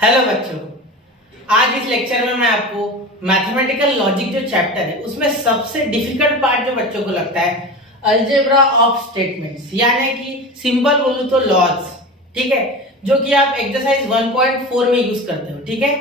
Hello बच्चों, आज इस लेक्चर में मैं आपको मैथमेटिकल लॉजिक जो चैप्टर है उसमें सबसे डिफिकल्ट पार्ट जो बच्चों को लगता है अलजेब्रा ऑफ स्टेटमेंट्स, यानी कि सिंपल बोलूं तो लॉज, ठीक है, जो कि आप एक्सरसाइज 1.4 में यूज करते हो, ठीक है।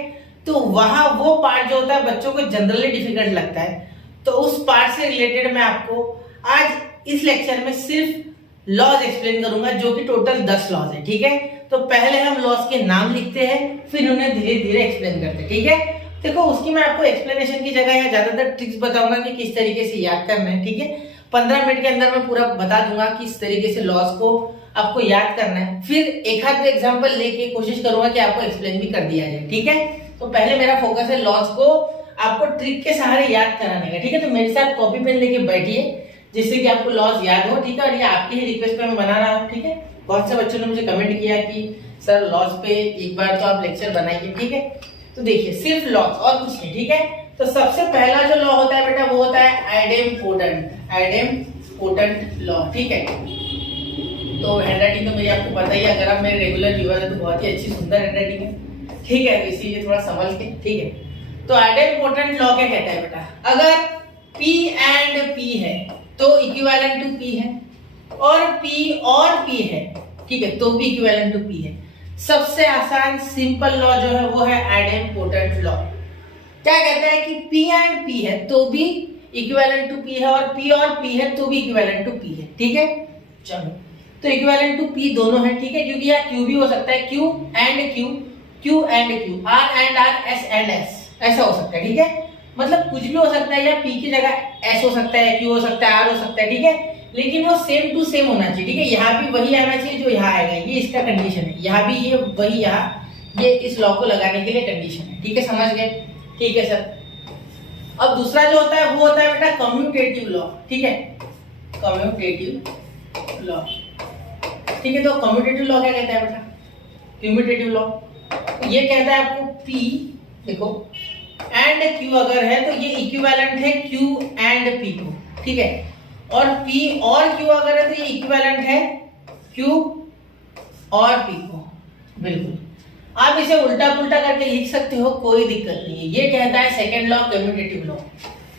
तो वहां वो पार्ट जो होता है बच्चों को जनरली डिफिकल्ट लगता है, तो उस पार्ट से रिलेटेड मैं आपको आज इस लेक्चर में सिर्फ लॉज एक्सप्लेन करूंगा, जो कि टोटल 10 लॉज है, ठीक है। तो पहले हम लॉज के नाम लिखते हैं, फिर उन्हें धीरे धीरे एक्सप्लेन करते हैं, ठीक है। देखो, उसकी मैं आपको एक्सप्लेनेशन की जगह या ज्यादातर ट्रिक्स बताऊंगा कि किस तरीके से याद करना है, ठीक है। 15 मिनट के अंदर मैं पूरा बता दूंगा किस तरीके से लॉज को आपको याद करना है, फिर एक आध एग्जाम्पल लेके कोशिश करूंगा कि आपको एक्सप्लेन भी कर दिया जाए, ठीक है। तो पहले मेरा फोकस है लॉज को आपको ट्रिक के सहारे याद कराने का, ठीक है। तो मेरे साथ कॉपी पेन लेके बैठिए जिससे कि आपको लॉज याद हो, ठीक है। और ये आपकी ही रिक्वेस्ट पे मैं बना रहा हूँ, ठीक है। बहुत से बच्चों ने मुझे कमेंट किया कि सर लॉज पे एक बार तो आप लेक्चर बनाइए, ठीक है। तो देखिए, सिर्फ लॉज और कुछ नहीं, ठीक है। तो सबसे पहला जो लॉ होता है बेटा वो होता है आइडेम्पोटेंट लॉ, ठीक है। तो हैंडराइटिंग तो मेरी आपको पता ही है, अगर आप मेरे रेगुलर व्यूअर है तो बहुत ही अच्छी सुंदर हैंडराइटिंग है, ठीक है। तो इसीलिए थोड़ा संभल के, ठीक है। तो आइडेम्पोटेंट लॉ क्या कहता है बेटा, अगर P एंड P है तो इक्विवेलेंट टू P है, और P और P है, ठीक है, तो भी इक्विवेलेंट टू P है। सबसे आसान सिंपल लॉ जो है वो है आइडेम्पोटेंट लॉ। क्या कहता है कि P एंड P है तो भी इक्विवेलेंट टू P है, और P और P है तो भी इक्विवेलेंट टू P है, ठीक है। चलो, तो इक्विवेलेंट टू P दोनों है, ठीक है, क्योंकि यहाँ Q भी हो सकता है, Q and Q, Q and Q, R and R, S and S, ऐसा हो सकता है, ठीक है। मतलब कुछ भी हो सकता है, या P की जगह S हो सकता है, Q हो सकता है, R हो सकता है, ठीक है। लेकिन वो सेम टू सेम होना चाहिए, ठीक है। यहाँ भी वही आना चाहिए जो यहाँ आएगा, ये इसका कंडीशन है। यहाँ भी ये वही, यहाँ ये इस लॉ को लगाने के लिए कंडीशन है, ठीक है, समझ गए, ठीक है सर। अब दूसरा जो होता है वो होता है बेटा कम्यूटेटिव लॉ, ठीक है, कम्यूटेटिव लॉ, ठीक है। तो कम्यूटेटिव लॉ क्या कहता है बेटा, कम्यूटेटिव लॉ ये कहता है आपको P, देखो, एंड Q अगर है तो ये इक्विवेलेंट है Q एंड P को, ठीक है। और P और Q अगर है तो ये इक्विवेलेंट है Q और P को, बिल्कुल। आप इसे उल्टा पुल्टा करके लिख सकते हो, कोई दिक्कत नहीं है। ये कहता है सेकंड लॉ, कम्यूटेटिव लॉ,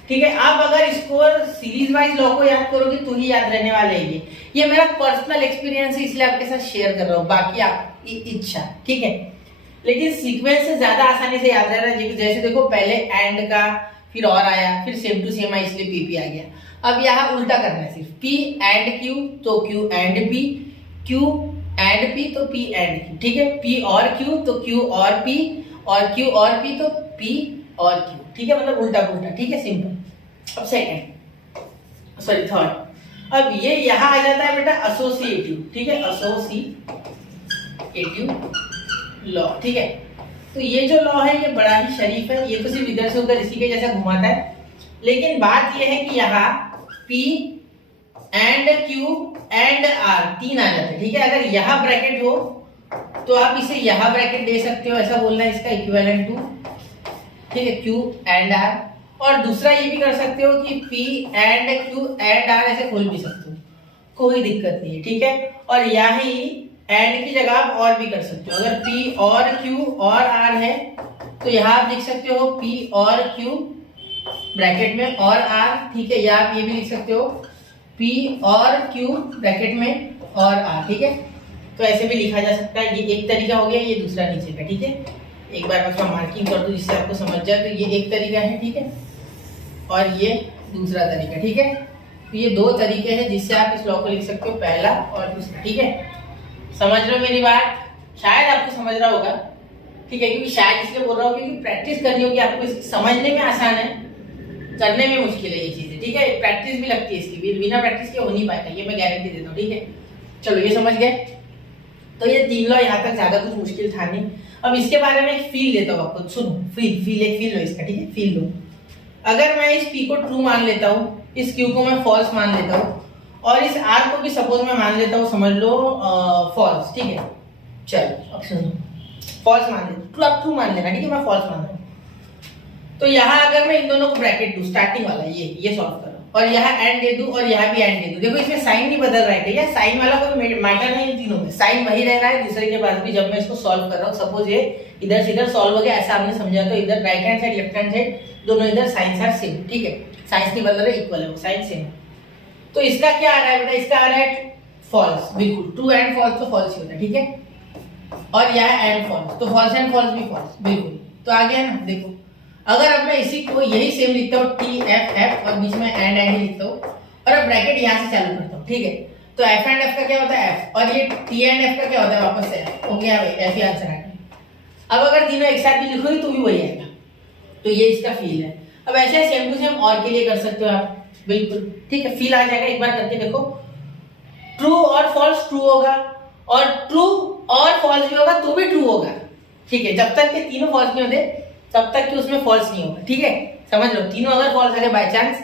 ठीक है। आप अगर इसको सीरीज वाइज लॉ को याद करोगे तो ही याद रहने वाले हैं। ये मेरा पर्सनल एक्सपीरियंस है, इसलिए आपके साथ शेयर कर रहा हूँ, बाकी आपकी इच्छा, ठीक है। लेकिन सीक्वेंस से ज्यादा आसानी से याद रह रहा है। जैसे देखो, पहले एंड का, फिर और आया, फिर सेम टू सेम आया, इसलिए PP आ गया। अब यहाँ उल्टा करना है, सिर्फ P एंड Q तो Q and P, Q and P तो P एंड Q, ठीक है। P और Q तो Q और P, और Q और P तो P और Q, ठीक है। मतलब उल्टा पुल्टा, ठीक है, सिंपल। अब सेकेंड, सॉरी थर्ड, अब ये यहाँ आ जाता है बेटा एसोसिएटिव, ठीक है, एसोसिएटिव लॉ, ठीक है। तो ये जो लॉ है ये बड़ा ही शरीफ है, ये तो सिर्फ इधर से उधर इसी के जैसा घुमाता है। लेकिन बात ये है कि यहाँ P and Q and R तीन आ जाते हैं, ठीक है। अगर यहाँ ब्रैकेट हो तो आप इसे यहाँ ब्रैकेट दे सकते हो, ऐसा बोलना है इसका इक्विवेलेंट टू, ठीक है, Q एंड R। और दूसरा ये भी कर सकते हो कि P and Q and R ऐसे खोल भी सकते हो, कोई दिक्कत नहीं है, ठीक है। और यही एंड की जगह आप और भी कर सकते हो। अगर P और Q और R है तो यहाँ आप लिख सकते हो P और Q ब्रैकेट में और R, ठीक है। या आप ये भी लिख सकते हो P और Q ब्रैकेट में और R, ठीक है। तो ऐसे भी लिखा जा सकता है। ये एक तरीका हो गया, ये दूसरा नीचे का, ठीक है। एक बार मैं मार्किंग कर दूं जिससे आपको समझ जाए। तो ये एक तरीका है, ठीक है, और ये दूसरा तरीका, ठीक है। तो ये दो तरीके हैं जिससे आप इस लॉ को लिख सकते हो, पहला और दूसरा, ठीक है। समझ रहे हो मेरी बात, शायद आपको समझ रहा होगा, ठीक है। क्योंकि शायद इसलिए बोल रहा हूँ क्योंकि प्रैक्टिस करनी होगी आपको, इसकी समझने में आसान है, करने में मुश्किल है ये चीजें, ठीक है। प्रैक्टिस भी लगती है इसकी, बिना प्रैक्टिस के हो नहीं पाएगा, ये मैं गारंटी देता हूँ, ठीक है। चलो, ये समझ गए। तो ये तीन लॉ यहाँ तक ज्यादा कुछ मुश्किल था नहीं। अब इसके बारे में एक फील देता हूँ आपको, सुनो, फील लो इसका, ठीक है, फील लो। अगर मैं इस P को ट्रू मान लेता हूँ, इस Q को मैं फॉल्स मान लेता हूँ, और इस R को भी सपोज मैं मान लेता हूँ, समझ लो फॉल्स, ठीक है। चलो अब सुनो, फॉल्स मान लेता, आप ट्रू मान लेना, ठीक है, मैं फॉल्स मान रहा हूँ। तो यहाँ अगर मैं इन दोनों को ब्रैकेट दूं, स्टार्टिंग वाला ये सॉल्व करो, और यहाँ एंड दे दूं और यहाँ भी एंड दे दूं। देखो इसमें साइन नहीं बदल रहा है, ठीक है, साइन वाला कोई मैटर नहीं है तीनों में, साइन वही रह रहा है दूसरे के पास भी। जब मैं इसको सॉल्व कर रहा हूँ, सपोज ये इधर से इधर सॉल्व हो गया, ऐसा आपने समझा, तो इधर right hand side left hand side दोनों इधर साइंस आर सेम, ठीक है, साइंस नहीं बदल रहा, इक्वल है वो, साइन सेम। तो इसका क्या आ रहा है बेटा, इसका आ रहा है फॉल्स, बिल्कुल ट्रू एंड फॉल्स तो फॉल्स ही होता है, ठीक है, और यहाँ एंड फॉल्स, तो फॉल्स एंड फॉल्स भी फॉल्स, बिल्कुल। तो आ गया ना, देखो अगर अब मैं इसी को यही सेम लिखता हूँ टी एफ एफ और बीच में एंड एंड ही लिखता हूँ और अब ब्रैकेट यहाँ से चालू करता हूँ, ठीक है, तो एफ एंड एफ का क्या होता है एफ, और ये टी एंड एफ का क्या होता है वापस से एफ, हो गया भाई, एफ ही आंसर है। अब अगर तीनों एक साथ भी लिखोगे तो भी वही आएगा, तो ये इसका फील है। अब ऐसे सेम टू सेम और के लिए कर सकते हो आप, बिल्कुल ठीक है, फील आ जाएगा। एक बार करके देखो, ट्रू और फॉल्स ट्रू होगा, और ट्रू और फॉल्स भी होगा तो भी ट्रू होगा, ठीक है, जब तक के तीनों फॉल्स नहीं होते तब तक कि उसमें फॉल्स नहीं होगा, ठीक है, समझ लो। तीनों अगर फॉल्स आ गए बाय चांस,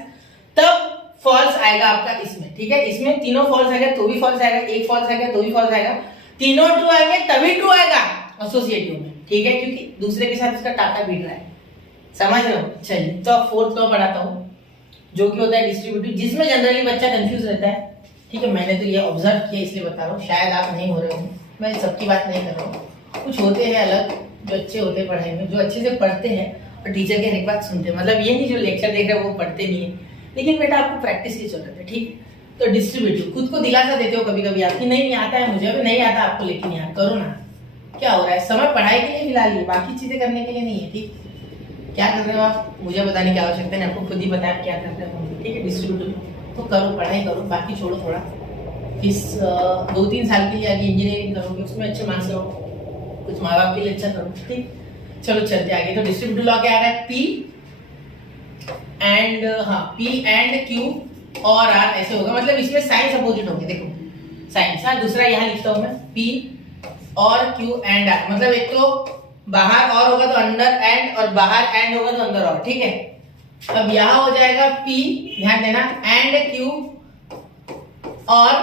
तब फॉल्स आएगा आपका इसमें, ठीक है, इसमें तीनों फॉल्स आ गए तो भी फॉल्स आएगा, एक फॉल्स आ गया तो भी फॉल्स आएगा, तीनों ट्रू आएंगे तभी ट्रू आएगा एसोसिएटिव में, ठीक है, क्योंकि दूसरे के साथ उसका टाका बीट रहा है, समझ रहे हो। चलिए, तो अब फोर्थ लॉ पढ़ाता हूँ जो कि होता है डिस्ट्रीब्यूटिव, जिसमें जनरली बच्चा कंफ्यूज रहता है, ठीक है, मैंने तो ये ऑब्जर्व किया इसलिए बता रहा हूँ, शायद आप नहीं हो रहे हो, मैं सबकी बात नहीं कर रहा हूँ, कुछ होते हैं अलग जो अच्छे होते हैं पढ़ाई में, जो अच्छे से पढ़ते हैं और टीचर की हर एक बात सुनते हैं, मतलब ये नहीं जो लेक्चर देख रहे हैं वो पढ़ते नहीं है, लेकिन बेटा आपको प्रैक्टिस की जरूरत है, ठीक। तो डिस्ट्रीब्यूटिव, खुद को दिलासा देते हो कभी कभी आप कि नहीं आता है मुझे, अभी नहीं आता आपको, लेकिन यार करो ना, क्या हो रहा है, समय पढ़ाई के लिए फिलहाल, बाकी चीजें करने के लिए नहीं है, ठीक। क्या कर रहे हो आप, मुझे बताने की आवश्यकता नहीं, आपको खुद ही बताया क्या कर रहे हो, ठीक है। डिस्ट्रीब्यूटिव तो करो, पढ़ाई करो, बाकी छोड़ो थोड़ा, इस 2-3 साल के लिए आगे इंजीनियरिंग करोगे, उसमें अच्छे मार्क्स लो, कुछ माँ बाप के लिए अच्छा करो, ठीक। चलो चलते आगे। तो डिस्ट्रीब्यूटिव लॉ क्या आ रहा है, पी एंड, हाँ, पी एंड क्यू और आर ऐसे होगा, मतलब इसमें साइंस अपोजिट होंगे, देखो साइंस, हाँ, दूसरा यहाँ लिखता हूँ मैं, पी और क्यू एंड आर, मतलब एक तो बाहर और होगा तो अंदर एंड, और बाहर एंड होगा तो अंदर और, ठीक है। अब यहाँ हो जाएगा पी, ध्यान देना, एंड क्यू और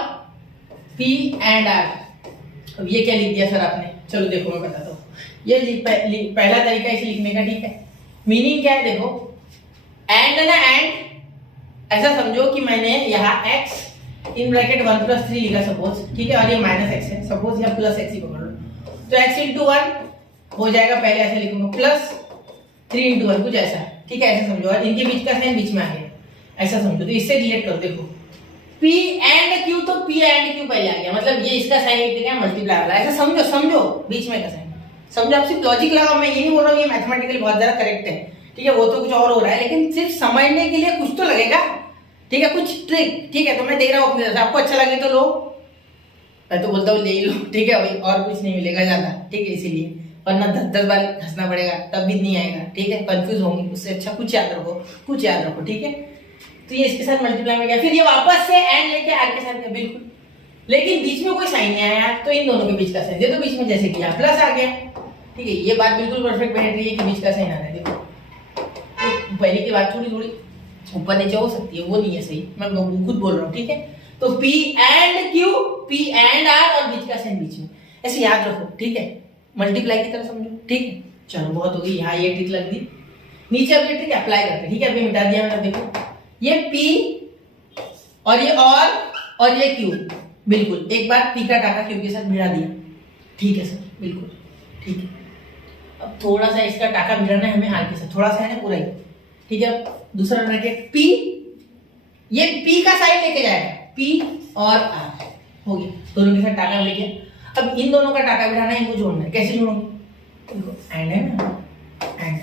पी एंड आर। अब ये क्या लिख दिया सर आपने, चलो देखो मैं बताता हूँ, ये पहला तरीका इसे लिखने का, ठीक है। मीनिंग क्या है, देखो एंड है ना, एंड ऐसा समझो कि मैंने यहाँ x इन ब्रैकेट 1 + 3 लिखा सपोज, ठीक है, और ये -x है सपोज, या +x ही पकड़ लो, तो x × 1 हो जाएगा, पहले ऐसे लिखूंगा, +3 × 1 कुछ ऐसा, ठीक है, ऐसा समझो, और इनके बीच का साइन बीच में आ गया, ऐसा समझो, तो इससे रिलेट करो, देखो P एंड Q, तो P एंड Q पहले आ गया, मतलब ये इसका साइन लिख देंगे मल्टीप्लाई वाला, ऐसा समझो, समझो बीच में का साइन समझो, आप सिर्फ लॉजिक लगाओ, मैं ये नहीं बोल रहा हूँ ये मैथमेटिकली बहुत ज्यादा करेक्ट है, ठीक है, वो तो कुछ और हो रहा है, लेकिन सिर्फ समझने के लिए कुछ तो लगेगा, ठीक है, कुछ ट्रिक, ठीक है। तो मैं देख रहा हूँ अपनी तरफ से, आपको अच्छा लगे तो लो, मैं तो बोलता हूँ ले लो, ठीक है भाई, और कुछ नहीं मिलेगा ज्यादा, ठीक है, इसीलिए, वरना 10 बार घसना पड़ेगा तब भी नहीं आएगा, ठीक है, कंफ्यूज होंगे, उससे अच्छा कुछ याद रखो, कुछ याद रखो, ठीक है। तो ये इसके साथ मल्टीप्लाई में गया, फिर ये वापस से एंड लेके आर के साथ गया, बिल्कुल, लेकिन बीच में कोई साइन नहीं आया, तो इन दोनों के बीच का साइन दे दो बीच में, जैसे कि यहाँ प्लस आ गया, ठीक है, ये बात बिल्कुल परफेक्ट बैठ रही है कि बीच का साइन आ रहा है, देखो, तो पहले की बात थोड़ी थोड़ी ऊपर नीचे हो सकती है, वो नहीं है सही, मैं खुद बोल रहा हूँ, ठीक है। तो P and Q, P and R और बीच का साइन बीच में, ऐसे याद रखो, ठीक है, मल्टीप्लाई की तरह समझो, ठीक है। चलो बहुत हो गई, यहाँ ये ट्रिक लग दी, नीचे अब ये ट्रिक अप्लाई करते हैं, ठीक है, अभी मिटा दिया मैंने, देखो ये P और ये और ये Q, बिल्कुल एक बार P का टाका Q के साथ भिड़ा दिया, ठीक है सर, बिल्कुल ठीक है। अब थोड़ा सा इसका टाका भिड़ाना है हमें आर के साथ, थोड़ा सा है ना, पूरा ही, ठीक है। अब दूसरा ब्रैकेट P, ये P का साइन लेके जाएगा, P और R हो गया, दोनों के साथ टाका लेके, अब इन दोनों का टाका भिड़ाना है, इनको जोड़ना है, कैसे जोड़ोगे, देखो एंड है ना, एंड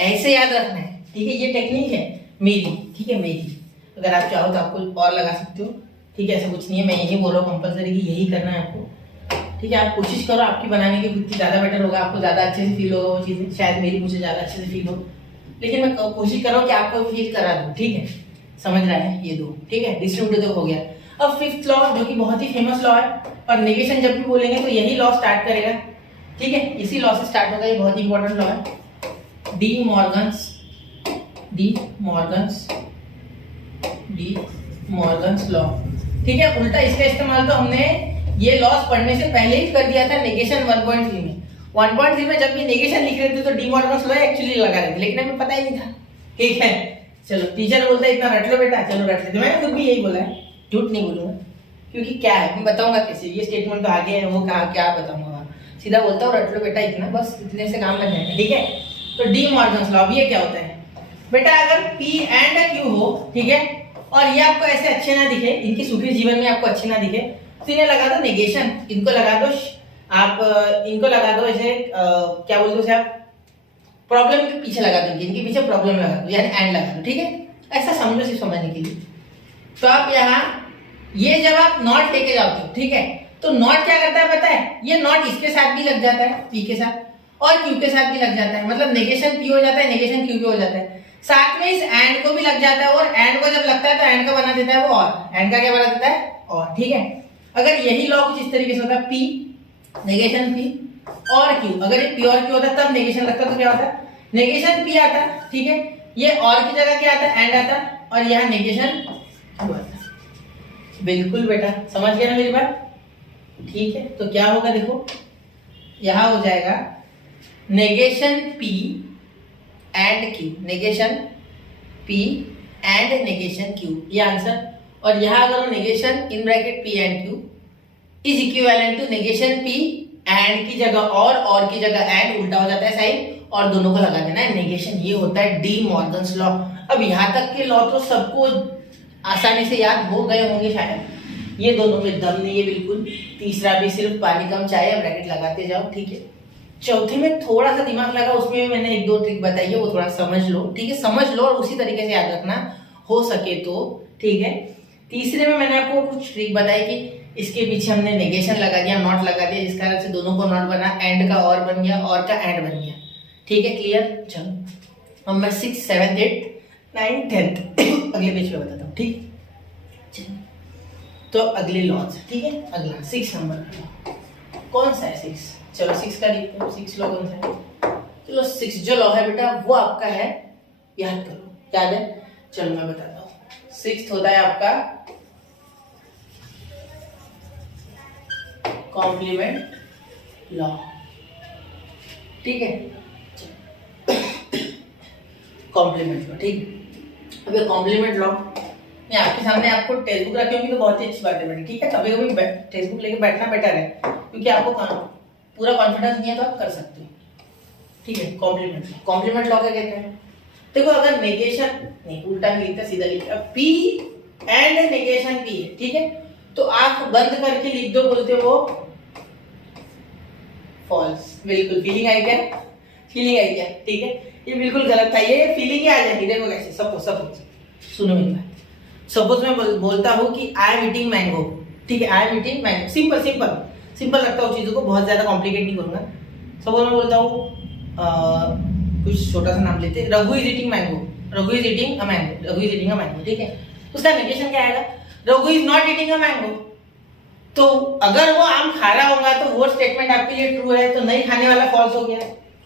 ऐसे याद रखना है, ठीक है, ये टेक्निक है मेरी, ठीक है, मेरी, अगर आप चाहो तो आपको और लगा सकते हो, ठीक है, ऐसा कुछ नहीं है, मैं यही बोल रहा हूँ कंपलसरी कि यही करना है आपको, ठीक है। आप कोशिश करो, आपकी बनाने की खुद की ज्यादा बेटर होगा, आपको ज्यादा अच्छे से फील होगा वो चीजें, शायद मेरी मुझे ज्यादा अच्छे से फील हो, लेकिन मैं कोशिश कर रहा हूँ कि आपको फील करा दूं, ठीक है, समझ रहा है, ये दो, ठीक है, डिस्ट्रीब्यूटिव तो हो गया। अब फिफ्थ लॉ जो कि बहुत ही फेमस लॉ है, और नेगेशन जब भी बोलेंगे तो यही लॉ स्टार्ट करेगा, ठीक है, इसी लॉ से स्टार्ट होगा, ये बहुत ही इंपॉर्टेंट लॉ है, डी मॉर्गन्स लॉ, ठीक है। उल्टा इसका इस्तेमाल तो हमने ये लॉस पढ़ने से पहले ही कर दिया था नेगेशन 1.3 में। 1.3 में जब भी नेगेशन लिख रहे थे तो डी मॉर्गन्स लॉ एक्चुअली लगा रहे थे, लेकिन हमें पता ही नहीं था, ठीक है। चलो टीचर बोलता है इतना रट लो बेटा, चलो रट लेते, मैंने खुद भी यही बोला है, झूठ नहीं बोलूंगा, क्योंकि क्या है मैं बताऊंगा कैसे, ये स्टेटमेंट तो आगे है, वो कहा क्या बताऊंगा, सीधा बोलता हूँ रट लो बेटा इतना, बस इतने से काम बन जाएगा, ठीक है। तो डी मॉर्गन्स लॉ, ये क्या होता है बेटा, अगर P एंड Q हो, ठीक है, और ये आपको ऐसे अच्छे ना दिखे, इनकी सुखी जीवन में आपको अच्छे ना दिखे, तो इन्हें लगा दो नेगेशन, इनको लगा दो आप, इनको लगा दो ऐसे क्या बोलते हो आप, प्रॉब्लम के पीछे लगा दो, इनके पीछे प्रॉब्लम लगा दो, यानी एंड लगा दो, ठीक है, ऐसा समझो सिर्फ समझने के लिए। तो आप यहाँ ये जब आप नॉट लेके जाते हो, ठीक है, तो नॉट क्या करता है पता है, ये नॉट इसके साथ भी लग जाता है, P के साथ और Q के साथ भी लग जाता है, मतलब नेगेशन P हो जाता है, नेगेशन Q भी हो जाता है, साथ में इस एंड को भी लग जाता है, और एंड को जब लगता है तो एंड का बना देता है वो और, एंड का क्या बना देता है और, ठीक है। अगर यही लॉ कुछ इस तरीके से होता है, P नेगेशन P और Q, अगर ये P और Q होता तब नेगेशन लगता तो क्या होता, नेगेशन P आता, ठीक है, ये और की जगह क्या आता, एंड आता, और यहाँ नेगेशन Q आता। बिल्कुल बेटा समझ गया ना मेरी बात, ठीक है। तो क्या होगा देखो, यहां हो जाएगा negation P and Q, negation P and negation Q, ये आंसर। और यहां अगर negation in bracket P and Q is equivalent to negation P and की जगह और की जगह एंड, उल्टा हो जाता है साइन, और दोनों को लगा देना है नेगेशन, ये होता है डी मॉर्गन्स लॉ। अब यहां तक के लॉ तो सबको आसानी से याद हो गए होंगे शायद, ये दोनों में दम नहीं है बिल्कुल, तीसरा भी सिर्फ पानी कम चाय, ब्रैकेट लगाते जाओ, ठीक है। चौथे में थोड़ा सा दिमाग लगा, उसमें मैंने एक दो ट्रिक बताई है, वो थोड़ा समझ लो, ठीक है, समझ लो और उसी तरीके से याद रखना हो सके तो, ठीक है। तीसरे में मैंने आपको कुछ ट्रिक बताई कि इसके पीछे हमने नेगेशन लगा दिया, नॉट लगा दिया, जिस कारण से दोनों को नॉट बना, एंड का और बन गया, और का एंड बन गया, ठीक है, क्लियर। चलो अब मैं 6, 7, 8, 9, 10 अगले पेज पे बताता हूँ, ठीक। तो अगले लॉज, ठीक है, अगला 6 नंबर का लॉ कौन सा है, 6, चलो 6 का देखते हैं, 6 लॉ कौन सा है। चलो 6 जो लॉ है बेटा वो आपका है, याद करो, याद है, चलो मैं बताता हूँ। 6 होता है आपका कॉम्प्लीमेंट लॉ, ठीक है, कॉम्प्लीमेंट लॉ, ठीक। अब ये कॉम्प्लीमेंट लॉ मैं आपके सामने आपको टेक्स्ट बुक रखी होगी तो बहुत ही अच्छी बात है बेटा, ठीक है, कभी कभी टेक्स्ट बुक लेके बैठना बेटर है, क्योंकि आपको पूरा कॉन्फिडेंस नहीं है तो आप कर सकते हो, ठीक है। कॉम्प्लीमेंट लॉ क्या कहते हैं, देखो अगर नेगेशन नहीं, उल्टा नहीं लिखता, सीधा लिखता, P एंड नेगेशन P है, ठीक है, तो आंख बंद करके लिख दो, बोलते हो फॉल्स, बिल्कुल फीलिंग आई क्या, फीलिंग आई क्या, ठीक है, ये बिल्कुल गलत था, ये फीलिंग ही आ जाएगी, देखो कैसे, सपोज सुनो मेरी बात, सपोज मैं बोलता हूँ कि आई एम ईटिंग मैंगो, ठीक है, I am eating mango, simple रखता हूँ चीजों को, बहुत ज्यादा कॉम्प्लिकेट नहीं करूंगा। सपोज मैं बोलता हूँ कुछ छोटा सा नाम लेते, Raghu is eating mango, Raghu is eating a mango, ठीक है, उसका नेगेशन क्या आएगा, Raghu is not eating a mango. तो अगर वो आम खा रहा होगा तो वो स्टेटमेंट आपके लिए ट्रू है, तो नहीं खाने वाला फॉल्स हो गया,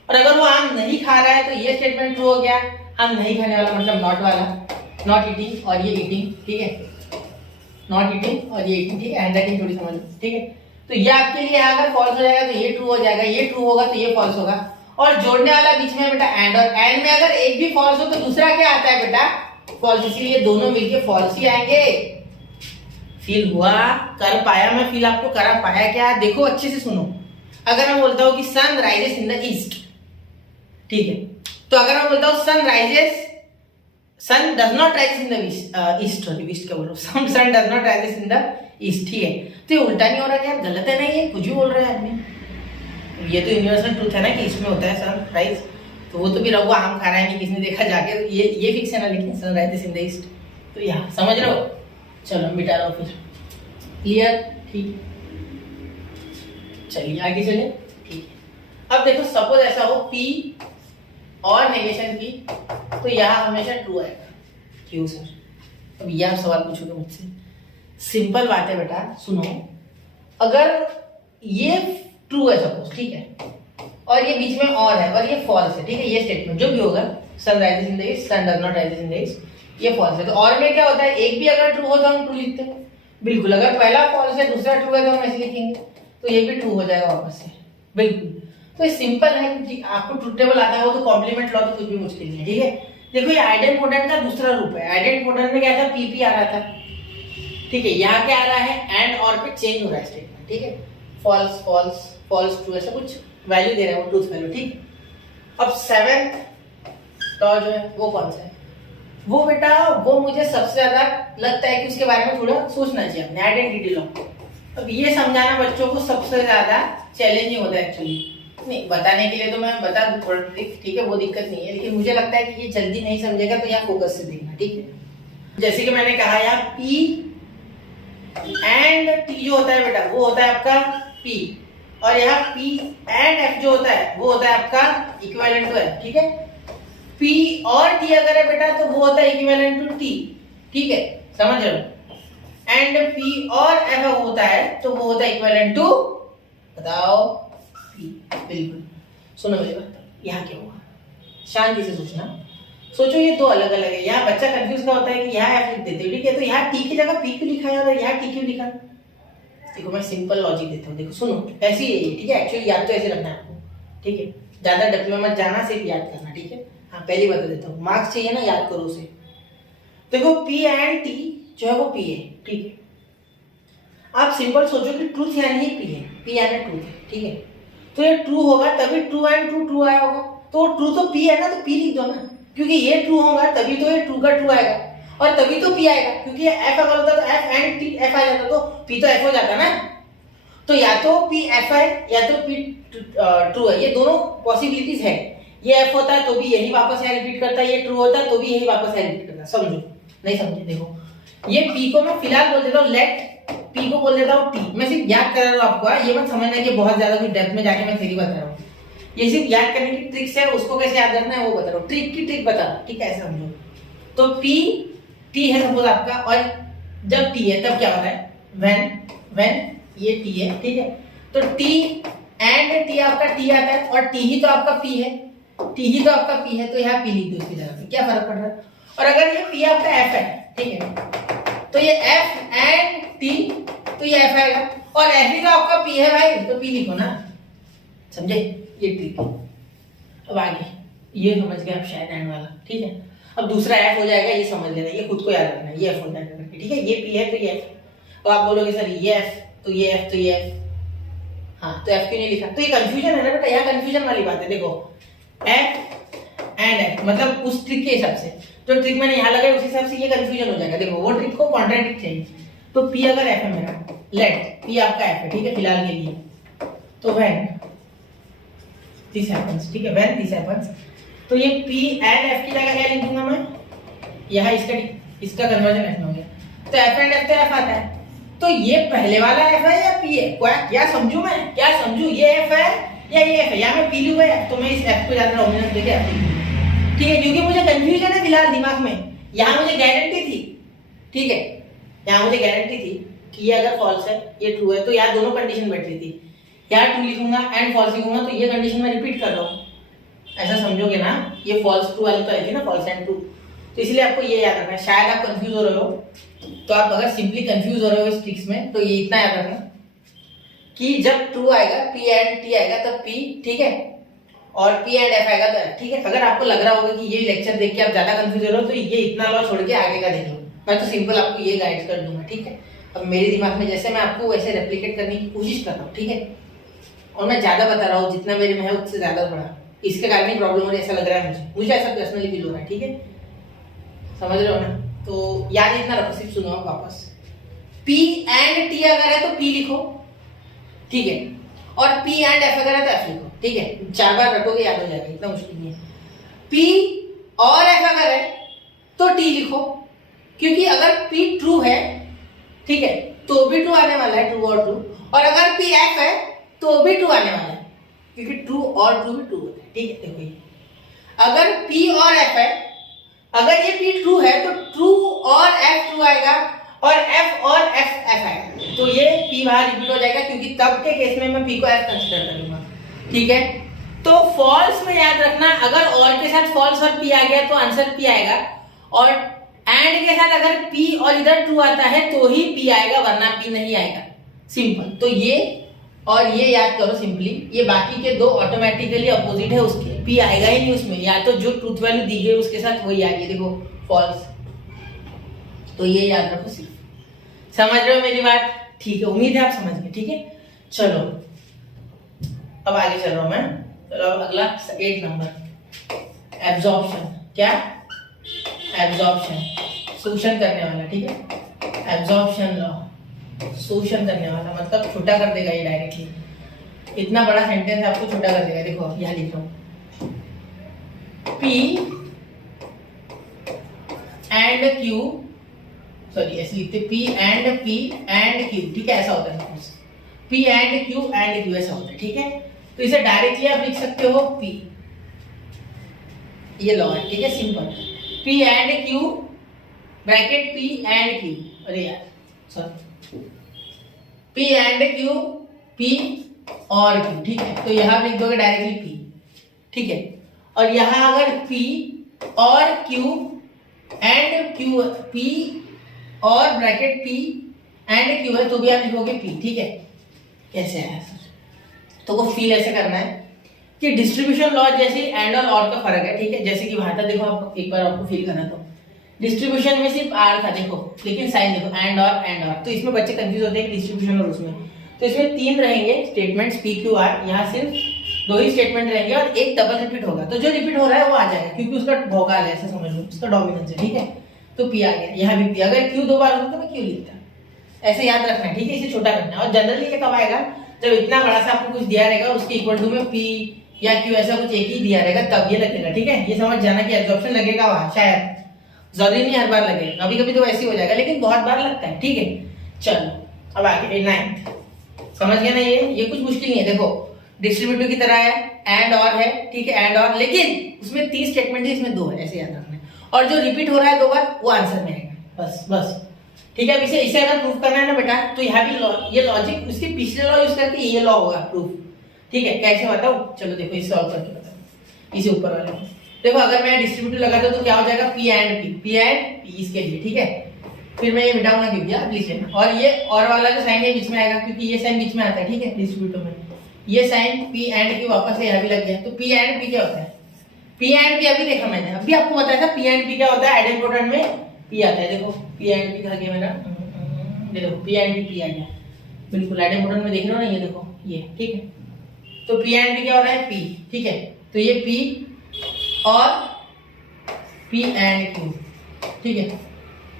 और अगर वो आम नहीं खा रहा है तो ये स्टेटमेंट ट्रू हो गया, आम नहीं खाने वाला मतलब नॉट वाला, नॉट ईटिंग और ये ईटिंग, ठीक है, नॉट ईटिंग और ये ईटिंग, ठीक है, हैंडराइटिंग थोड़ी समझ लो, ठीक है। तो ये आपके लिए अगर फॉल्स हो जाएगा तो ये ट्रू हो जाएगा, ये ट्रू होगा तो ये फॉल्स होगा, और जोड़ने वाला बीच में बेटा एंड, और एंड में अगर एक भी फॉल्स हो तो दूसरा क्या आता है बेटा, फॉल्स, इसीलिए दोनों मिलके फॉल्स ही आएंगे। फील हुआ, कर पाया मैं फील, आपको करा पाया क्या, देखो अच्छे से सुनो। अगर मैं बोलता हूँ कि sun rises in the east, ठीक है, तो अगर मैं बोलता हूँ sun does not rise in the east, east क्या बोल रहा हूँ, sun does not rises in the east, ठीक है, तो ये उल्टा नहीं हो रहा क्या, गलत है नहीं, ये कुछ भी बोल रहा है आदमी, ये तो यूनिवर्सल ट्रूथ है ना कि इसमें होता है सन राइज, तो वो तो भी रघु आम खा रहा है, नहीं किसने देखा जाके, तो ये फिक्स है ना, लेकिन sun rises in the east, तो यहाँ समझ रहे हो। चलो मिटा रहा हूँ फिर, क्लियर, ठीक, चलिए आगे चले, ठीक है। अब देखो सपोज ऐसा हो P और नेगेशन P, तो यहाँ हमेशा ट्रू आएगा, क्यों सर, अब ये आप सवाल पूछोगे मुझसे, सिंपल बात है बेटा, सुनो, अगर ये ट्रू है सपोज, ठीक है, और ये बीच में और है, और ये फॉल्स है, ठीक है, ये स्टेटमेंट जो भी होगा, sun rises in the east, sun does not rises in the east, ये फॉल्स है, तो और में क्या होता है, एक भी अगर ट्रू हो तो हम ट्रू लिखते हैं, बिल्कुल, अगर पहला फॉल्स है दूसरा ट्रू है तो हम ऐसे लिखेंगे, तो ये भी ट्रू हो जाएगा वापस से, बिल्कुल। तो ये सिंपल है, आपको ट्रू टेबल आता है वो तो कॉम्प्लीमेंट लॉ तो कुछ भी मुश्किल नहीं है, ठीक है। देखो ये आइडेंपोटेंट का दूसरा रूप है। आइडेंपोटेंट में क्या था, पीपी आ रहा था, ठीक है। यहाँ क्या आ रहा है, एंड और पे चेंज हो रहा है स्टेटमेंट, ठीक है। फॉल्स फॉल्स फॉल्स ट्रू, ऐसा कुछ वैल्यू दे रहा है वो, ट्रूथ वैल्यू, ठीक। अब सेवेंथ लॉ जो है वो कौन सा है, वो बेटा वो मुझे सबसे ज्यादा लगता है कि उसके बारे में थोड़ा सोचना चाहिए अपने, आइडेंटिटी लॉ। अब ये समझाना बच्चों को सबसे ज्यादा चैलेंजिंग होता है एक्चुअली। नहीं बताने के लिए तो मैं बता दूं थोड़ा ट्रिक, ठीक है, वो दिक्कत नहीं है, लेकिन मुझे लगता है कि ये जल्दी नहीं समझेगा, तो यहाँ फोकस से देखना, ठीक है। जैसे कि मैंने कहा यहाँ पी एंड टी जो होता है बेटा वो होता है आपका पी, और यहाँ पी एंड एफ जो होता है वो होता है आपका इक्विवेलेंट टू एफ, ठीक है। पी और टी अगर है बेटा तो वो होता है इक्विवेलेंट टू टी, ठीक है, समझ रहे हो। एंड पी और एफ होता है तो वो होता है इक्विवेलेंट टू, बताओ, पी। बिल्कुल, सुनो मेरी बात, यहाँ क्या हुआ, शांति से सोचना, सोचो ये दो अलग अलग है। यहाँ बच्चा कंफ्यूज का होता है कि यहाँ एफ लिख देते हो, ठीक है, तो यहाँ टी की जगह पी क्यों लिखा है और यहाँ टी क्यों लिखा। देखो मैं सिंपल लॉजिक देता हूँ, देखो सुनो, ऐसी है ठीक है, एक्चुअली याद तो ऐसे रखना है आपको, ठीक है, ज्यादा डब्बे में मत जाना, सिर्फ याद करना, ठीक है। हाँ पहले बता देता हूँ, मार्क्स चाहिए ना, याद करो उसे। देखो पी एंड टी जो है वो पी है, ठीक है। आप सिंपल सोचो कि ट्रूथ यानी ही पी है, पी यानी ट्रूथ है, ठीक है। तो ये ट्रू होगा तभी ट्रू एंड ट्रू ट्रू आया होगा, तो ट्रू तो पी है ना, तो पी लिख दो ना, क्योंकि ये ट्रू होगा तभी तो ये ट्रू का ट्रू आएगा, और तभी तो पी आएगा, क्योंकि एफ अगर होता तो एफ एंड टी एफ आ जाता तो पी तो एफ हो जाता ना। तो या तो पी एफ है या तो पी ट्रू है, ये दोनों पॉसिबिलिटीज है। ये एफ होता है तो भी यही वापस यहाँ रिपीट करता है, ये ट्रू होता है तो भी यही वापस यहाँ रिपीट करता है, समझो, नहीं समझे। देखो ये पी को मैं फिलहाल बोल देता हूँ लेट, पी को बोल देता हूँ टी, मैं सिर्फ याद करा रहा हूँ आपको, ये मत समझना कि बहुत ज्यादा कुछ डेप्थ में जाके मैं थ्योरी बता रहा हूँ, ये सिर्फ याद करने की ट्रिक्स है, उसको कैसे याद रखना है वो बता रहा हूँ, ट्रिक की ट्रिक बता रहा हूँ, ठीक है, ऐसे समझो। तो पी टी है सपोज आपका, और जब टी है तब क्या होता है, व्हेन ये टी है, ठीक है, तो टी एंड टी आपका टी आता है, और टी ही तो आपका पी है, टी ही तो आपका पी है, तो यहाँ पी लिख दो इसकी जगह पे, क्या फर्क पड़ रहा है। और अगर ये पी आपका एफ है, ठीक है, तो ये एफ एंड टी, तो ये एफ आएगा, और एफ ही तो आपका पी है भाई, तो पी लिखो ना, समझे, ये ट्रिक है। अब आगे ये समझ गए आप शायद एंड वाला, ठीक है। अब दूसरा एफ हो जाएगा, ये समझ लेना, ये खुद को याद रखना, ये एफ हो जाएगा, ठीक है, ये पी है तो ये एफ। तो आप बोलोगे सर ये एफ तो ये एफ तो ये एफ, हाँ तो एफ क्यों नहीं लिखा, तो ये कंफ्यूजन है ना बेटा, यहाँ कंफ्यूजन वाली बात है। देखो एफ एंड एफ मतलब उस ट्रिक के हिसाब से, जो ट्रिक मैंने यहाँ लगाई उस हिसाब से ये कंफ्यूजन हो जाएगा। देखो वो ट्रिक को कॉन्ट्राडिक्ट चाहिए, तो पी अगर एफ है मेरा, लेट पी आपका एफ है, ठीक है, फिलहाल के लिए, तो व्हेन दिस हैपेंस, ठीक है, व्हेन दिस हैपेंस, तो ये P एंड F की जगह क्या लिख दूंगा मैं, यहाँ इसका कन्वर्जन एफ में हो गया, तो F एंड F तो F आता है, तो ये पहले वाला F है या P है, क्या समझू मैं, क्या समझू, ये F है या ये F है, या मैं P लूंगा, तो मैं इस F को ज्यादा डोमिनेंस देके F लिखूंगा, ठीक है, क्योंकि मुझे कंफ्यूजन है फिलहाल दिमाग में। यहाँ मुझे गारंटी थी, ठीक है, यहाँ मुझे गारंटी थी कि ये अगर फॉल्स है ये ट्रू है, तो यहाँ दोनों कंडीशन बैठ रही थी, यहाँ ट्रू लिखूंगा एंड फॉल्स लिखूंगा, तो ये कंडीशन में रिपीट कर रहा हूँ, ऐसा समझोगे ना, ये फॉल्स ट्रू वाली तो आई थी ना, फॉल्स एंड ट्रू, तो इसलिए आपको ये याद रखना है। शायद आप कंफ्यूज हो रहे हो, तो आप अगर सिंपली कंफ्यूज हो रहे हो इस ट्रिक्स में, तो ये इतना याद रखना कि जब ट्रू आएगा पी एंड टी आएगा तब पी, ठीक है, और पी एंड एफ आएगा तो एफ, ठीक है। अगर आपको लग रहा होगा कि ये लेक्चर देख के आप ज्यादा कंफ्यूज हो रहे हो, तो ये इतना लॉ छोड़ के आगे का देख लो, मैं तो सिंपल आपको ये गाइड कर दूंगा, ठीक है। अब मेरे दिमाग में जैसे मैं आपको वैसे रेप्लिकेट करने की कोशिश कर रहा हूँ, ठीक है, और मैं ज्यादा बता रहा हूँ, जितना मेरे में है उससे ज्यादा थोड़ा, इसके कारण ही प्रॉब्लम हो रही है, ऐसा लग रहा है मुझे ऐसा पर्सनली फील हो रहा है, ठीक है, समझ रहे हो ना। तो याद इतना रखो, सिर्फ सुनो आप वापस, P एंड T अगर है तो P लिखो, ठीक है, और P एंड F अगर है तो F लिखो, ठीक है, 4 बार रटोगे याद हो जाएगा, इतना मुश्किल नहीं है। P और F अगर है तो T लिखो, क्योंकि अगर P ट्रू है, ठीक है, तो भी ट्रू आने वाला है, ट्रू और ट्रू, और अगर P F है तो भी ट्रू आने वाला है, क्योंकि ट्रू और ट्रू भी ट्रू होता है, ठीक है। देखो ये अगर P और F है, अगर ये P ट्रू है तो ट्रू और F ट्रू आएगा, और F और F आएगा, तो ये P बाहर रिपीट हो जाएगा, क्योंकि तब के केस में मैं P को F कंसीडर करूंगा, ठीक है। तो फॉल्स में याद रखना, अगर और के साथ फॉल्स और P आ गया तो आंसर P आएगा, और एंड के साथ अगर P और इधर ट्रू आता है तो ही P आएगा, वरना P नहीं आएगा, सिंपल। तो ये और ये याद करो सिंपली, ये बाकी के दो ऑटोमेटिकली अपोजिट है उसके, पी आएगा ही नहीं उसमें, या तो जो ट्रूथ वैल्यू दी गई उसके साथ वही आ गई, देखो फॉल्स। तो ये याद रखो सिर्फ। समझ रहे हो मेरी बात? ठीक है, उम्मीद है आप समझ गए। ठीक है, चलो अब आगे चल रहा हूं मैं। चलो अगला 8 नंबर, एब्जॉर्प्शन। क्या? एब्जॉर्प्शन, शोषण करने वाला। ठीक है, एब्जॉर्प्शन लॉ, शोषण करने वाला मतलब छोटा कर देगा ये डायरेक्टली। इतना बड़ा सेंटेंस आपको छोटा कर देगा। देखो यहां लिख रहा हूं, P एंड Q, सॉरी ऐसे लिखते P एंड Q। ठीक है, ऐसा होता है P एंड Q ऐसा होता है। ठीक है, तो इसे डायरेक्टली आप लिख सकते हो P, ये लॉ है। ठीक है, simple, P and Q bracket P and Q, अरे यार sorry, P and Q, P और Q। ठीक है, तो यहां लिख दोगे डायरेक्टली P। ठीक है, और यहां अगर P और Q एंड Q, P और ब्रैकेट P एंड Q है तो भी आप लिखोगे P। ठीक है, कैसे है सर? तो वो फील ऐसे करना है कि डिस्ट्रीब्यूशन लॉ जैसे एंड और का फर्क है। ठीक है, जैसे कि वहां था, देखो आप एक बार आपको फील करना, तो डिस्ट्रीब्यूशन में सिर्फ आर था देखो, लेकिन साइन देखो एंड और। तो इसमें बच्चे कंफ्यूज होते हैं कि डिस्ट्रीब्यूशन और उसमें। तो इसमें 3 रहेंगे स्टेटमेंट्स P Q R, यहाँ सिर्फ 2 ही स्टेटमेंट रहेंगे और एक डबल रिपीट होगा। तो जो रिपीट हो रहा है वो आ जाएगा क्योंकि उसका भौकाल है, ऐसे समझ लो, उसका डोमिनेंस है। ठीक है, तो P आ गया, यहाँ भी P। अगर Q 2 बार होता तो मैं Q लिखता, ऐसे याद रखना है। ठीक है, इसे छोटा करना है। और जनरली ये कब आएगा? जब इतना बड़ा सा आपको कुछ दिया रहेगा, उसके इक्वल टू में P या Q ऐसा कुछ एक ही दिया रहेगा, तब ये लगेगा। ठीक है, ये समझ जाना कि एब्जॉर्प्शन लगेगा वहां, शायद, जरूरी नहीं हर बार लगेगा, कभी कभी तो वैसे ही हो जाएगा, लेकिन बहुत बार लगता है। ठीक है, चलो अब आगे 9th, समझ गया ना? ये कुछ मुश्किल नहीं है। देखो डिस्ट्रीब्यूटिव की तरह है, एंड और है। ठीक है, एंड और, लेकिन उसमें 3 स्टेटमेंट है, इसमें 2 है, ऐसे याद रखना है। और जो रिपीट हो रहा है 2 बार वो आंसर में आएगा, बस। ठीक है, अब इसे अगर प्रूफ करना है ना बेटा, तो यहाँ भी ये लॉजिक उसके पिछले लॉ यूज करके ये लॉ होगा प्रूफ। ठीक है, कैसे बताओ? चलो देखो इसे सॉल्व करके बताओ, इसे ऊपर वाले को देखो। अगर मैं डिस्ट्रीब्यूटिव लगाता तो क्या हो जाएगा? P एंड P इसके लिए। ठीक है, फिर मैं ये मिटाऊंगा क्योंकि आप प्लीज लेना, और ये और वाला जो साइन है बीच में आएगा क्योंकि ये साइन बीच में आता है। ठीक है, डिस्ट्रीब्यूटिव में ये साइन P एंड Q वापस से यहाँ भी लग गया, तो P एंड P क्या होता है? P एंड P अभी देखा मैंने, अभी आपको बताया था P एंड P क्या होता है। आइडेंटिफायर में P आता है, देखो P एंड P था मेरा, देखो P एंड P आ गया, बिल्कुल आइडेंटिफायर में देख रहे हो ना, ये देखो ये। ठीक है, तो P एंड P क्या हो रहा है? P। ठीक है, तो ये P और P एंड Q। ठीक है,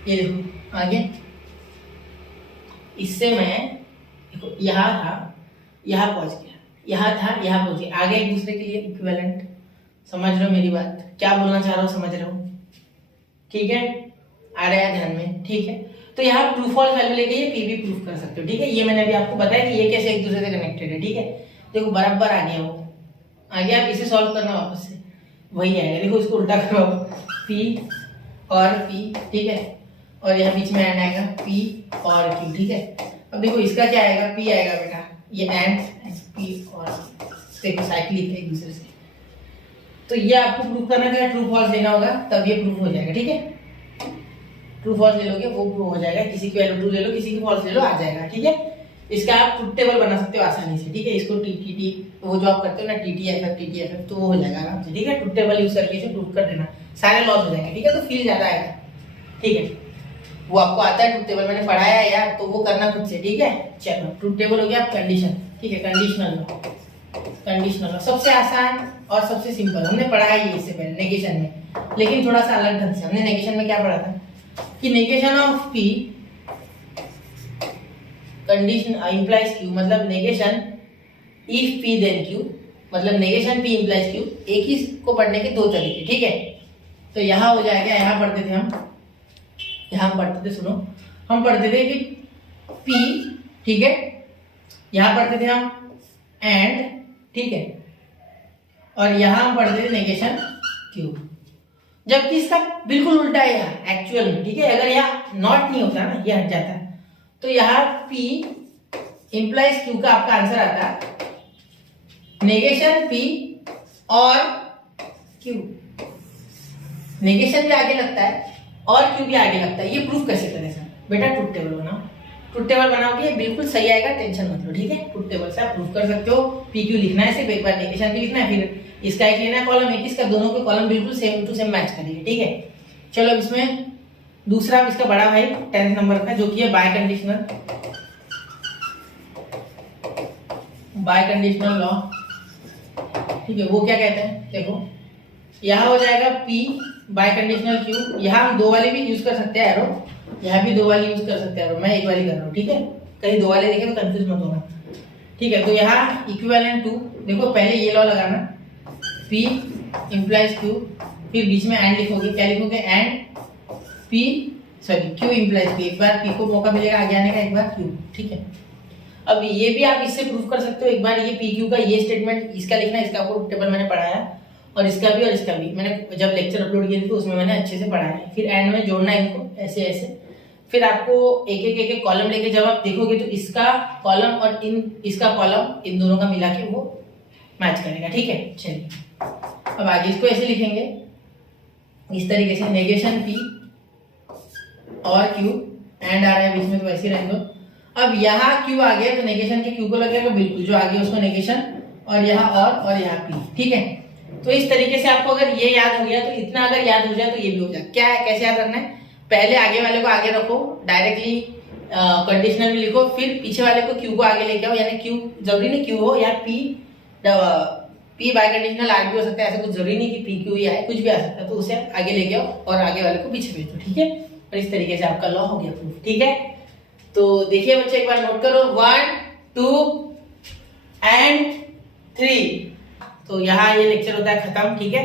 ये देखो आगे, इससे मैं देखो यहाँ था, यहाँ पहुंच गया, यहाँ था, यहाँ पहुंच गया, आगे एक दूसरे के लिए इक्विवेलेंट। समझ रहे हो मेरी बात? क्या बोलना चाह रहा हूँ, समझ रहे हो? ठीक है, आ रहा है ध्यान में? ठीक है, तो यहाँ ट्रू फॉल्स वैल्यू लेके ये P भी प्रूफ कर सकते हो। ठीक है, ये मैंने अभी आपको बताया कि ये कैसे एक दूसरे से कनेक्टेड है। ठीक है, देखो बराबर आ गया, वो आ गया। अब इसे सॉल्व करना वापस से वही आएगा, देखो इसको उल्टा करो, P और P। ठीक है, और यहाँ बीच में एंड आएगा P और Q। ठीक है, अब देखो इसका क्या आएगा? P आएगा बेटा, ये एंड P और देखो साइक्लिक है एक दूसरे से। तो ये आपको प्रूफ करना है, ट्रू फॉल्स लेना होगा तब ये प्रूफ हो जाएगा। ठीक है, ट्रू फॉल्स ले लोगे वो प्रूफ हो जाएगा, किसी की वैल्यू ट्रू ले लो, किसी की फॉल्स ले लो, आ जाएगा। ठीक है, इसका आप ट्रुथ टेबल बना सकते हो आसानी से। ठीक है, इसको TTT वो जो आप करते हो ना, TTFF तो वो हो जाएगा आराम से। ठीक है, ट्रुथ टेबल यूज करके इसे प्रूफ कर देना, सारे लॉस हो जाएंगे। ठीक है, तो फील ज्यादा आएगा। ठीक है, वो आपको आता है ट्रुथ टेबल, मैंने पढ़ाया है यार, तो वो करना खुद से। ठीक है, चलो ट्रुथ टेबल हो गया, कंडीशन। ठीक है, कंडीशनल लॉ सबसे आसान और सबसे सिंपल, हमने पढ़ा है ये इससे पहले नेगेशन में, लेकिन थोड़ा सा अलग ढंग से। हमने नेगेशन में क्या पढ़ा था कि negation of P condition implies Q, मतलब negation if P then Q, मतलब नेगेशन P इंप्लाइज Q। एक ही को पढ़ने के 2 तरीके। ठीक है, तो यहाँ हो जाएगा, यहाँ पढ़ते थे हम, यहाँ पढ़ते थे, सुनो, हम पढ़ते थे कि P, ठीक है, यहाँ पढ़ते थे हम एंड, ठीक है, और यहाँ हम पढ़ते थे नेगेशन Q, जबकि इसका बिल्कुल उल्टा है यहाँ एक्चुअल में। ठीक है, अगर यहाँ नॉट नहीं होता ना, ये हट जाता, तो यहाँ P इंप्लाइज Q का आपका आंसर आता नेगेशन P और Q। नेगेशन भी आगे लगता है और Q भी आगे लगता है। ये प्रूफ कैसे करें सर? बेटा ट्रुथ टेबल बनाओ, ट्रुथ टेबल बनाओगे बिल्कुल सही आएगा, टेंशन मत लो। ठीक है, ट्रुथ टेबल से आप प्रूफ कर सकते हो। PQ लिखना है, सिर्फ एक बार नेगेशन भी लिखना है, फिर इसका एक लेना कॉलम, एक इसका, दोनों के कॉलम बिल्कुल सेम टू सेम मैच करेंगे, ठीक है। चलो अब इसमें दूसरा इसका बड़ा भाई 10th नंबर का, जो कि है बाय कंडीशनल लॉ, ठीक है। वो क्या कहते हैं, देखो यहाँ हो जाएगा P बाय कंडीशनल Q। यहाँ हम दो वाले भी यूज कर सकते हैं एरो, यहाँ भी दो वाली यूज कर सकते हैं एरो, मैं एक वाली कर रहा हूँ, ठीक है। कहीं दो वाले देखे तो कंफ्यूज मत होना, ठीक है। तो यहाँ इक्विवेलेंट टू, देखो पहले ये लॉ लगाना, P इंप्लाइज Q, फिर बीच में एंड लिखोगे, क्या लिखोगे, एंड Q इंप्लाइज P। एक बार P को मौका मिलेगा आगे आने का, एक बार Q, ठीक है। अब ये भी आप इससे प्रूफ कर सकते हो, एक बार ये PQ का ये स्टेटमेंट इसका लिखना, इसका आपको टेबल मैंने पढ़ाया, और इसका भी और इसका भी मैंने जब लेक्चर अपलोड किए थे तो उसमें मैंने अच्छे से पढ़ाया है। फिर एंड में जोड़ना है इनको ऐसे ऐसे, फिर आपको एक एक कॉलम लेके जब आप देखोगे तो इसका कॉलम और इसका कॉलम इन दोनों का मिला के वो मैच करेगा, ठीक है। चलिए अब आगे इसको ऐसे लिखेंगे इस तरीके से, नेगेशन P और Q, एंड आ रहा है बीच में तो वैसे रहने दो। अब यहाँ Q आ गया तो नेगेशन के Q को लगेगा बिल्कुल जो आगे उसको नेगेशन, और यहाँ और यहाँ P, ठीक है। तो इस तरीके से आपको अगर ये याद हो गया तो इतना अगर याद हो जाए तो ये भी हो जाए। क्या है, कैसे याद रखना है, पहले आगे वाले को आगे रखो, डायरेक्टली कंडीशनल में लिखो, फिर पीछे वाले को Q को आगे लेके आओ, यानी Q जरूरी नहीं Q हो, या P बाय कंडीशनल आर भी हो सकता है, ऐसा कुछ जरूरी नहीं कि PQ ही आए, कुछ भी आ सकता है। तो उसे आगे लेके आओ और आगे वाले को पीछे भेज दो, ठीक है। और इस तरीके से आपका लॉ हो गया प्रूफ, ठीक है। तो देखिए बच्चे एक बार नोट करो, 1 2 एंड 3। तो यहाँ ये लेक्चर होता है खत्म, ठीक है।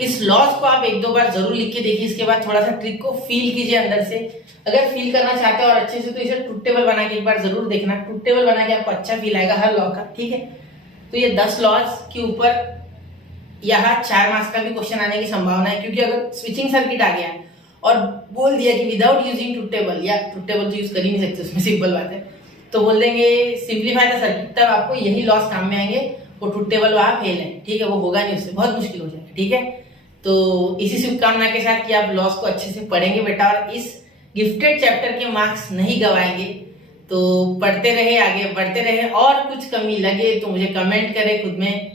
इस लॉस को आप एक दो बार जरूर लिख के देखिए, इसके बाद थोड़ा सा ट्रिक को फील कीजिए अंदर से। अगर फील करना चाहते हो और अच्छे से तो इसे ट्रुथ टेबल बना के एक बार जरूर देखना, ट्रुथ टेबल बना के आपको अच्छा फील आएगा हर लॉ का, ठीक है। तो ये 10 लॉज के ऊपर यहाँ 4 मार्क्स का भी क्वेश्चन आने की संभावना है, क्योंकि अगर स्विचिंग सर्किट आ गया और बोल दिया कि विदाउट यूजिंग ट्रुथ टेबल, या ट्रुथ टेबल तो यूज कर ही नहीं सकते उसमें, सिंपल बात है, तो बोल देंगे सिंप्लीफाई द सर्किट, तब आपको यही लॉस काम में आएंगे, वो ट्रुथ टेबल वहां फेल है, ठीक है, वो होगा नहीं, उससे बहुत मुश्किल हो जाएगा, ठीक है। तो इसी शुभकामना के साथ कि आप लॉस को अच्छे से पढ़ेंगे बेटा, और इस गिफ्टेड चैप्टर के मार्क्स नहीं गवाएंगे। तो पढ़ते रहे, आगे बढ़ते रहे, और कुछ कमी लगे तो मुझे कमेंट करें खुद में,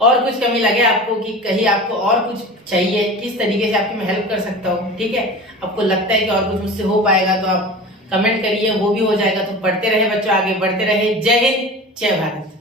और कुछ कमी लगे आपको कि कहीं आपको और कुछ चाहिए, किस तरीके से आपकी मैं हेल्प कर सकता हूँ, ठीक है। आपको लगता है कि और कुछ मुझसे हो पाएगा तो आप कमेंट करिए, वो भी हो जाएगा। तो पढ़ते रहे बच्चों, आगे बढ़ते रहे। जय हिंद, जय भारत।